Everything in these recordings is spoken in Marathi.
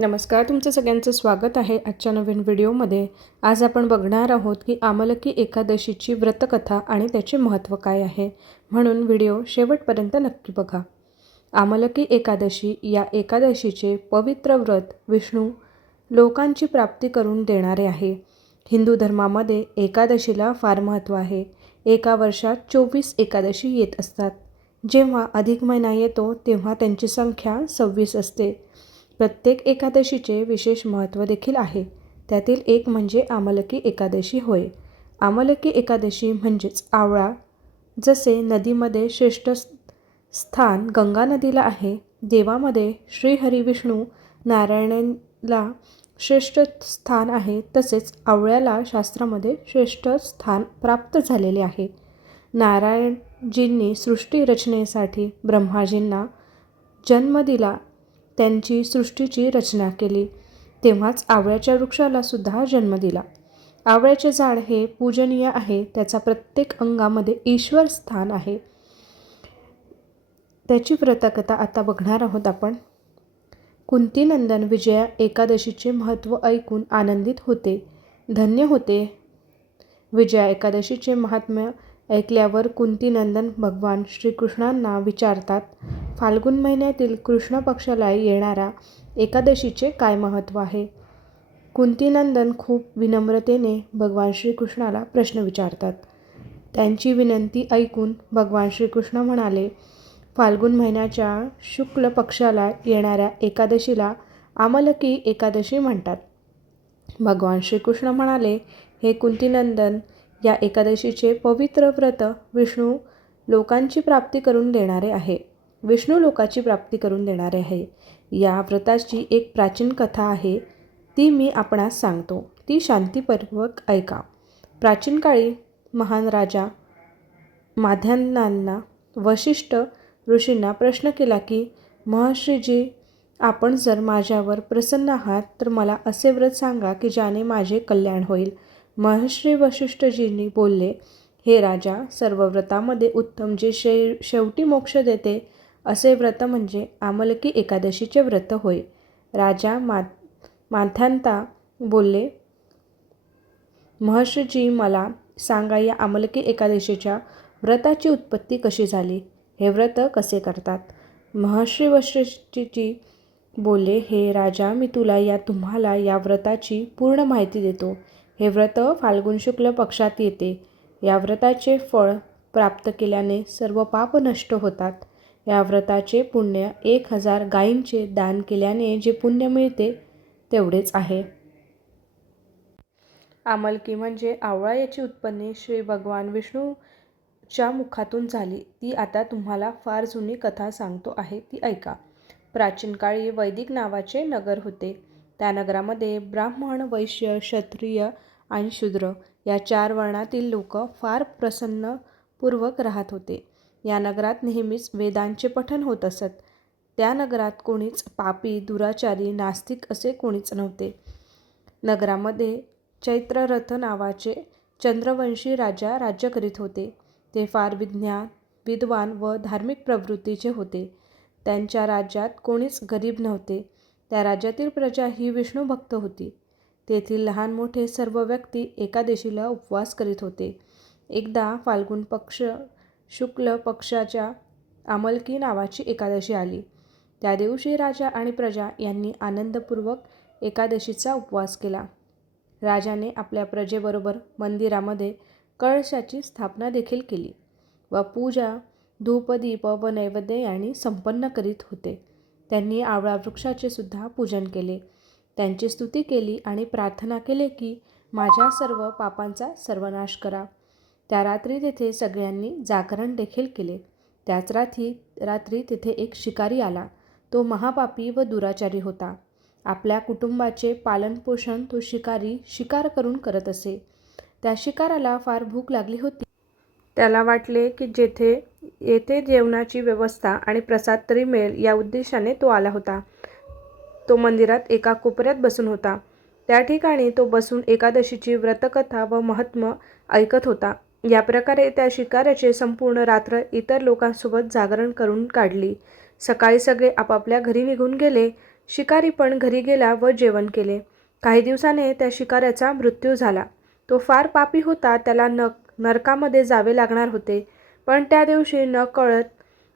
नमस्कार तुमचं सगळ्यांचं स्वागत आहे आजच्या नवीन व्हिडिओमध्ये. आज आपण बघणार आहोत की आमलकी एकादशीची व्रतकथा आणि त्याचे महत्त्व काय आहे म्हणून व्हिडिओ शेवटपर्यंत नक्की बघा. आमलकी एकादशी या एकादशीचे पवित्र व्रत विष्णू लोकांची प्राप्ती करून देणारे आहे. हिंदू धर्मामध्ये एकादशीला फार महत्त्व आहे. एका वर्षात चोवीस एकादशी येत असतात. जेव्हा अधिक महिना येतो तेव्हा त्यांची संख्या सव्वीस असते. प्रत्येक एकादशीचे विशेष महत्त्व देखील आहे. त्यातील एक म्हणजे आमलकी एकादशी होय. आमलकी एकादशी म्हणजेच आवळा. जसे नदीमध्ये श्रेष्ठ स्थान गंगा नदीला आहे देवामध्ये श्रीहरी विष्णू नारायणला श्रेष्ठ स्थान आहे तसेच आवळ्याला शास्त्रामध्ये श्रेष्ठ स्थान प्राप्त झालेले आहे. नारायणजींनी सृष्टी रचनेसाठी ब्रह्माजींना जन्म दिला त्यांची सृष्टीची रचना केली. तेव्हाच आवळ्याच्या वृक्षाला सुद्धा जन्म दिला. आवळ्याचे झाड हे पूजनीय आहे त्याचा प्रत्येक अंगामध्ये ईश्वर स्थान आहे. त्याची व्रतकथा आता बघणार आहोत आपण. कुंतीनंदन विजया एकादशीचे महत्त्व ऐकून आनंदित होते. धन्य होते. विजया एकादशीचे महात्म्य ऐकल्यावर कुंतीनंदन भगवान श्रीकृष्णांना विचारतात फाल्गुन महिन्यातील कृष्ण पक्षाला येणारा एकादशीचे काय महत्त्व आहे? कुंतीनंदन खूप विनम्रतेने भगवान श्रीकृष्णाला प्रश्न विचारतात. त्यांची विनंती ऐकून भगवान श्रीकृष्ण म्हणाले फाल्गुन महिन्याच्या शुक्ल पक्षाला येणाऱ्या एकादशीला आमलकी एकादशी म्हणतात. भगवान श्रीकृष्ण म्हणाले हे कुंतीनंदन या एकादशीचे पवित्र व्रत विष्णू लोकांची प्राप्ती करून देणारे आहे. विष्णू लोकाची प्राप्ती करून देणारे आहे. या व्रताची एक प्राचीन कथा आहे ती मी आपणास सांगतो. ती शांतीपूर्वक ऐका. प्राचीन काळी महान राजा माध्यान्नांना वशिष्ठ ऋषींना प्रश्न केला की महर्षीजी आपण जर माझ्यावर प्रसन्न आहात तर मला असे व्रत सांगा की ज्याने माझे कल्याण होईल. महर्षी वशिष्ठजींनी बोलले हे राजा सर्व व्रतामध्ये उत्तम जे शे शेवटी मोक्ष देते असे व्रत म्हणजे आमलकी एकादशीचे व्रत होय. राजा मा माथांता बोलले महर्षीजी मला सांगा या आमलकी एकादशीच्या व्रताची उत्पत्ती कशी झाली? हे व्रत कसे करतात? महर्षी वशिष्ठजी बोलले हे राजा मी तुला या तुम्हाला या व्रताची पूर्ण माहिती देतो. हे व्रत फाल्गुन शुक्ल पक्षात येते. या व्रताचे फळ प्राप्त केल्याने सर्व पाप नष्ट होतात. या व्रताचे पुण्य एक हजार गायींचे दान केल्याने जे पुण्य मिळते तेवढेच आहे. आमलकी म्हणजे आवळा याची उत्पन्ने श्री भगवान विष्णूच्या मुखातून झाली. ती आता तुम्हाला फार जुनी कथा सांगतो आहे ती ऐका. प्राचीन काळी वैदिक नावाचे नगर होते. त्या नगरामध्ये ब्राह्मण वैश्य क्षत्रिय आणि शूद्र या चार वर्णातील लोक फार प्रसन्नपूर्वक राहत होते. या नगरात नेहमीच वेदांचे पठण होत असत. त्या नगरात कोणीच पापी दुराचारी नास्तिक असे कोणीच नव्हते. नगरामध्ये चैत्ररथ नावाचे चंद्रवंशी राजा राज्य करीत होते. ते फार विज्ञान विद्वान व धार्मिक प्रवृत्तीचे होते. त्यांच्या राज्यात कोणीच गरीब नव्हते. त्या राज्यातील प्रजा ही विष्णुभक्त होती. तेथील लहान मोठे सर्व व्यक्ती एकादशीला उपवास करीत होते. एकदा फाल्गुन पक्ष शुक्ल पक्षाच्या आमलकी नावाची एकादशी आली. त्या दिवशी राजा आणि प्रजा यांनी आनंदपूर्वक एकादशीचा उपवास केला. राजाने आपल्या प्रजेबरोबर मंदिरामध्ये कळशाची स्थापना देखील केली व पूजा धूपदीप व नैवेद्य यांनी संपन्न करीत होते. त्यांनी आवळा वृक्षाचे सुद्धा पूजन केले. त्यांची स्तुती केली आणि प्रार्थना केली की माझ्या सर्व पापांचा सर्वनाश करा. त्या रात्री तेथे सगळ्यांनी जागरण देखील केले. त्याच रात्री रात्री तेथे एक शिकारी आला. तो महापापी व दुराचारी होता. आपल्या कुटुंबाचे पालनपोषण तो शिकारी शिकार करून करत असे. त्या शिकाराला फार भूक लागली होती. त्याला वाटले की जेथे येथे जेवणाची व्यवस्था आणि प्रसाद तरी मिळेल या उद्देशाने तो आला होता. तो मंदिरात एका कोपऱ्यात बसून होता. त्या ठिकाणी तो बसून एकादशीची व्रतकथा व महात्म ऐकत होता. या प्रकारे त्या शिकाऱ्याचे संपूर्ण रात्र इतर लोकांसोबत जागरण करून काढली. सकाळी सगळे आपापल्या घरी निघून गेले. शिकारी पण घरी गेला व जेवण केले. काही दिवसाने त्या शिकाऱ्याचा मृत्यू झाला. तो फार पापी होता त्याला नक नरकामध्ये जावे लागणार होते. पण त्या दिवशी न कळत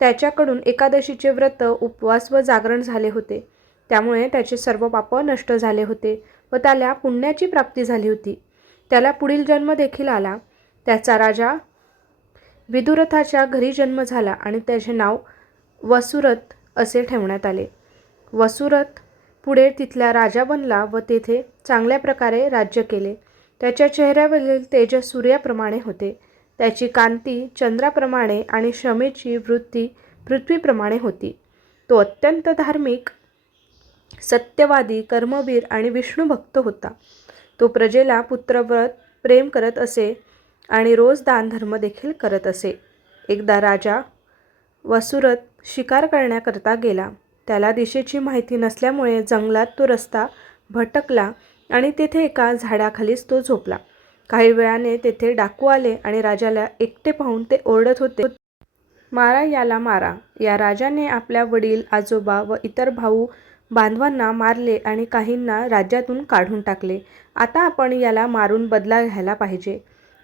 त्याच्याकडून एकादशीचे व्रत उपवास व जागरण झाले होते. त्यामुळे त्याचे सर्व पाप नष्ट झाले होते व त्याला पुण्याची प्राप्ती झाली होती. त्याला पुढील जन्म देखील आला. त्याचा राजा विदुरथाच्या घरी जन्म झाला आणि त्याचे नाव वसुरथ असे ठेवण्यात आले. वसुरथ पुढे तिथला राजा बनला व तेथे चांगल्या प्रकारे राज्य केले. त्याच्या चेहऱ्यावरील तेज सूर्याप्रमाणे होते. त्याची कांती चंद्राप्रमाणे आणि क्षमेची वृत्ती पृथ्वीप्रमाणे होती. तो अत्यंत धार्मिक सत्यवादी कर्मवीर आणि विष्णुभक्त होता. तो प्रजेला पुत्रव्रत प्रेम करत असे आणि रोज दानधर्म देखील करत असे. एकदा राजा वसुरत शिकार करण्याकरता गेला. त्याला दिशेची माहिती नसल्यामुळे जंगलात तो रस्ता भटकला आणि तेथे एका झाडाखालीच तो झोपला. काही वेळाने तेथे डाकू आले आणि राजाला एकटे पाहून ते ओरडत होते. मारा याला मारा. या राजाने आपल्या वडील आजोबा व इतर भाऊ बांधवांना मारले आणि काहींना राज्यातून काढून टाकले. आता आपण याला मारून बदला घ्यायला पाहिजे.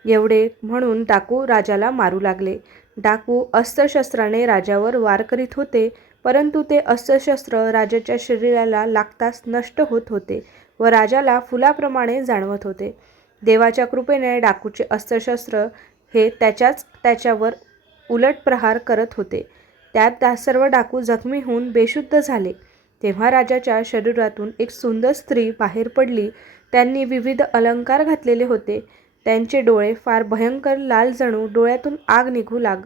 एवढे म्हणून डाकू राजाला मारू लागले. डाकू अस्त्रशस्त्राने राजावर वार करीत होते परंतु ते अस्त्रशस्त्र राजाच्या शरीराला लागताच नष्ट होत होते व राजाला फुलाप्रमाणे जाणवत होते. देवाच्या कृपेने डाकूचे अस्त्रशस्त्र हे त्याच्याच त्याच्यावर उलट प्रहार करत होते. त्यात त्या सर्व डाकू जखमी होऊन बेशुद्ध झाले. तेव्हा राजाच्या शरीरातून एक सुंदर स्त्री बाहेर पडली. त्यांनी विविध अलंकार घातलेले होते. त्यांचे डोळे फार भयंकर लाल जणू डोळ्यातून आग निघू लाग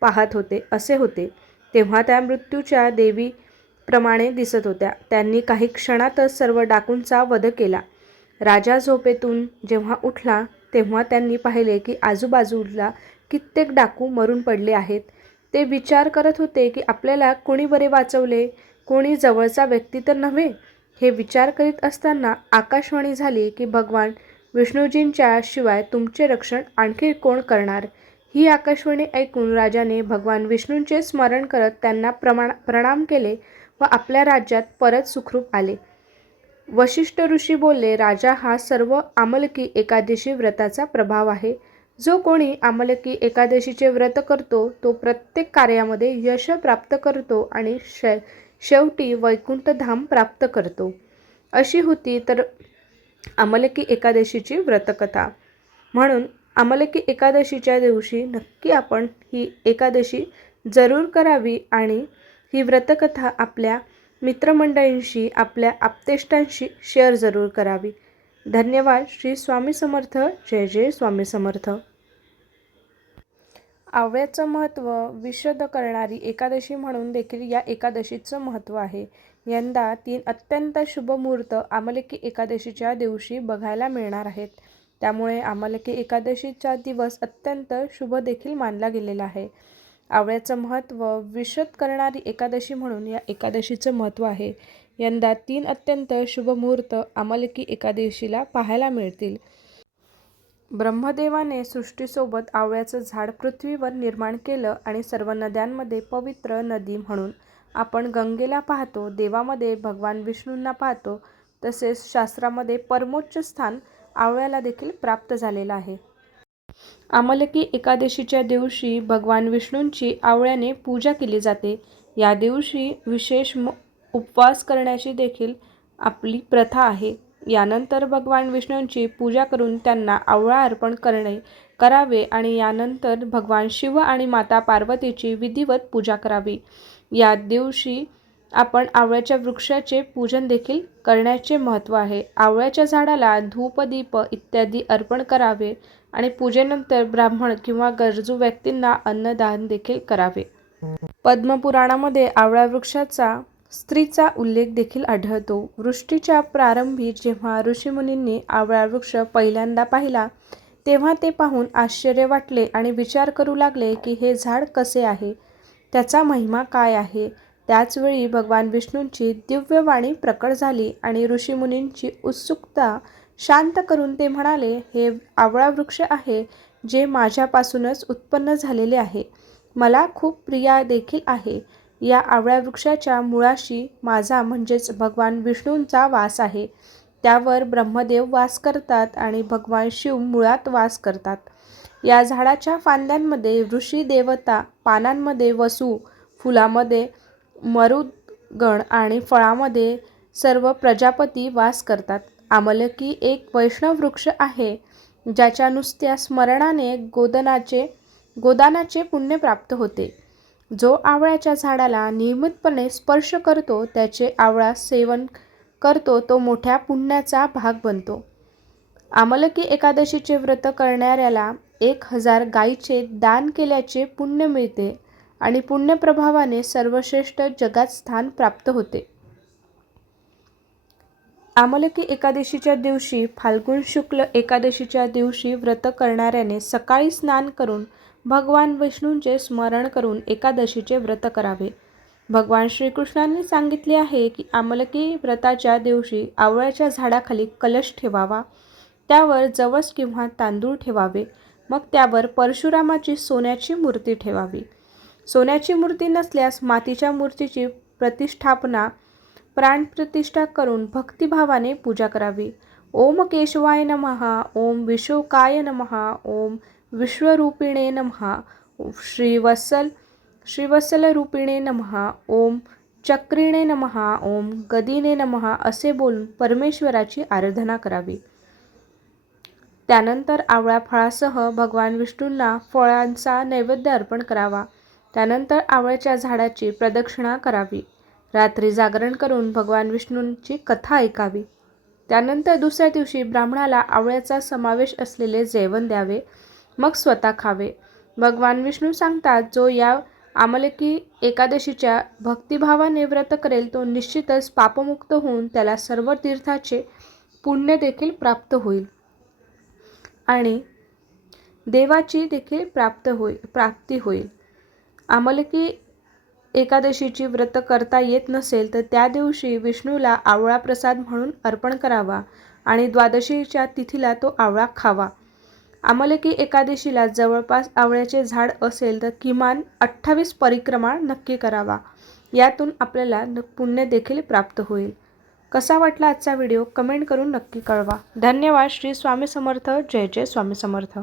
पाहत होते असे होते. तेव्हा त्या मृत्यूच्या देवी प्रमाणे दिसत होत्या. त्यांनी काही क्षणातच सर्व डाकूंचा वध केला. राजा झोपेतून जेव्हा उठला तेव्हा त्यांनी पाहिले की आजूबाजूला कित्येक डाकू मरून पडले आहेत. ते विचार करत होते की आपल्याला कोणी बरे वाचवले? कोणी जवळचा व्यक्ती तर नव्हे? हे विचार करीत असताना आकाशवाणी झाली की भगवान विष्णूजींच्या शिवाय तुमचे रक्षण आणखी कोण करणार? ही आकाशवाणी ऐकून राजाने भगवान विष्णूंचे स्मरण करत त्यांना प्रमाण प्रणाम केले व आपल्या राज्यात परत सुखरूप आले. वशिष्ठ ऋषी बोलले राजा हा सर्व आमलकी एकादशी व्रताचा प्रभाव आहे. जो कोणी आमलकी एकादशीचे व्रत करतो तो प्रत्येक कार्यामध्ये यश प्राप्त करतो आणि श शेवटी वैकुंठधाम प्राप्त करतो. अशी होती तर आमलकी एकादशीची व्रतकथा. म्हणून आमलकी एकादशीच्या दिवशी नक्की आपण ही एकादशी जरूर करावी आणि ही व्रतकथा आपल्या मित्रमंडळींशी आपल्या आप्तेष्टांशी शेअर जरूर करावी. धन्यवाद. श्री स्वामी समर्थ. जय जय स्वामी समर्थ. आवळ्याचं महत्त्व विशद करणारी एकादशी म्हणून देखील या एकादशीचं महत्त्व आहे. यंदा तीन अत्यंत शुभ मुहूर्त आमलकी एकादशीच्या दिवशी बघायला मिळणार आहेत. त्यामुळे आमलकी एकादशीचा दिवस अत्यंत शुभ देखील मानला गेलेला आहे. आवळ्याचं महत्त्व विशद करणारी एकादशी म्हणून या एकादशीचं महत्त्व आहे. यंदा तीन अत्यंत शुभ मुहूर्त आमलकी एकादशीला पाहायला मिळतील. ब्रह्मदेवाने सृष्टीसोबत आवळ्याचं झाड पृथ्वीवर निर्माण केलं आणि सर्व नद्यांमध्ये पवित्र नदी म्हणून आपण गंगेला पाहतो देवामध्ये भगवान विष्णूंना पाहतो तसेच शास्त्रामध्ये परमोच्च स्थान आवळ्याला देखील प्राप्त झालेलं आहे. आमलकी एकादशीच्या दिवशी भगवान विष्णूंची आवळ्याने पूजा केली जाते. या दिवशी विशेष म उपवास करण्याची देखील आपली प्रथा आहे. यानंतर भगवान विष्णूंची पूजा करून त्यांना आवळा अर्पण करणे करावे आणि यानंतर भगवान शिव आणि माता पार्वतीची विधिवत पूजा करावी. या दिवशी आपण आवळ्याच्या वृक्षाचे पूजन देखील करण्याचे महत्त्व आहे. आवळ्याच्या झाडाला धूप दीप इत्यादी अर्पण करावे आणि पूजेनंतर ब्राह्मण किंवा गरजू व्यक्तींना अन्नदान देखील करावे. पद्मपुराणामध्ये आवळा वृक्षाचा स्त्रीचा उल्लेख देखील आढळतो. वृष्टीच्या प्रारंभी जेव्हा ऋषीमुनींनी आवळा वृक्ष पहिल्यांदा पाहिला तेव्हा ते पाहून आश्चर्य वाटले आणि विचार करू लागले की हे झाड कसे आहे? त्याचा महिमा काय आहे? त्याचवेळी भगवान विष्णूंची दिव्यवाणी प्रकट झाली आणि ऋषीमुनींची उत्सुकता शांत करून ते म्हणाले हे आवळा वृक्ष आहे जे माझ्यापासूनच उत्पन्न झालेले आहे. मला खूप प्रिया देखील आहे. या आवळ्या वृक्षाच्या मुळाशी माझा म्हणजेच भगवान विष्णूंचा वास आहे. त्यावर ब्रह्मदेव वास करतात आणि भगवान शिव मुळात वास करतात. या झाडाच्या फांद्यांमध्ये ऋषी देवता पानांमध्ये वसू फुलामध्ये मरुदगण आणि फळामध्ये सर्व प्रजापती वास करतात. आमलकी एक वैष्णव वृक्ष आहे ज्याच्या नुसत्या स्मरणाने गोदनाचे गोदानाचे पुण्य प्राप्त होते. जो आवळ्याच्या झाडाला नियमितपणे स्पर्श करतो त्याचे आवळा सेवन करतो तो मोठ्या पुण्याचा भाग बनतो. आमलकी एकादशीचे व्रत करणाऱ्याला एक हजार गायीचे दान केल्याचे पुण्य मिळते आणि पुण्यप्रभावाने सर्वश्रेष्ठ जगात स्थान प्राप्त होते. आमलकी एकादशीच्या दिवशी फाल्गुन शुक्ल एकादशीच्या दिवशी व्रत करणाऱ्याने सकाळी स्नान करून भगवान विष्णूंचे स्मरण करून एकादशीचे व्रत करावे. भगवान श्रीकृष्णांनी सांगितले आहे की आमलकी व्रताच्या दिवशी आवळ्याच्या झाडाखाली कलश ठेवावा. त्यावर जवस किंवा तांदूळ ठेवावे. मग त्यावर परशुरामाची सोन्याची मूर्ती ठेवावी. सोन्याची मूर्ती नसल्यास मातीच्या मूर्तीची प्रतिष्ठापना प्राणप्रतिष्ठा करून भक्तिभावाने पूजा करावी. ओम केशवाय नमहा ओम विशोकाय नमहा ओम विश्वरूपिणे नमः श्रीवत्सल श्रीवत्सलरूपिणे नमः ओम चक्रिणे नमः ओम गदिने नमः असे बोलून परमेश्वराची आराधना करावी. त्यानंतर आवळा फळासह भगवान विष्णूंना फळांचा नैवेद्य अर्पण करावा. त्यानंतर आवळ्याच्या झाडाची प्रदक्षिणा करावी. रात्री जागरण करून भगवान विष्णूंची कथा ऐकावी. त्यानंतर दुसऱ्या दिवशी ब्राह्मणाला आवळ्याचा समावेश असलेले जेवण द्यावे. मग स्वतः खावे. भगवान विष्णू सांगतात जो या आमलकी एकादशीच्या भक्तिभावाने व्रत करेल तो निश्चितच पापमुक्त होऊन त्याला सर्व तीर्थाचे पुण्य देखील प्राप्त होईल. आणि देवाची देखील प्राप्त होईल प्राप्ती होईल. आमलकी एकादशीची व्रत करता येत नसेल तर त्या दिवशी विष्णूला आवळा प्रसाद म्हणून अर्पण करावा आणि द्वादशीच्या तिथीला तो आवळा खावा. आमलकी एकादशीला जवळपास आवळ्याचे झाड असेल तर किमान अठ्ठावीस परिक्रमा नक्की करावा. यातून आपल्याला पुण्य देखील प्राप्त होईल. कसा वाटला आजचा व्हिडिओ कमेंट करून नक्की कळवा. धन्यवाद. श्री स्वामी समर्थ. जय जय स्वामी समर्थ.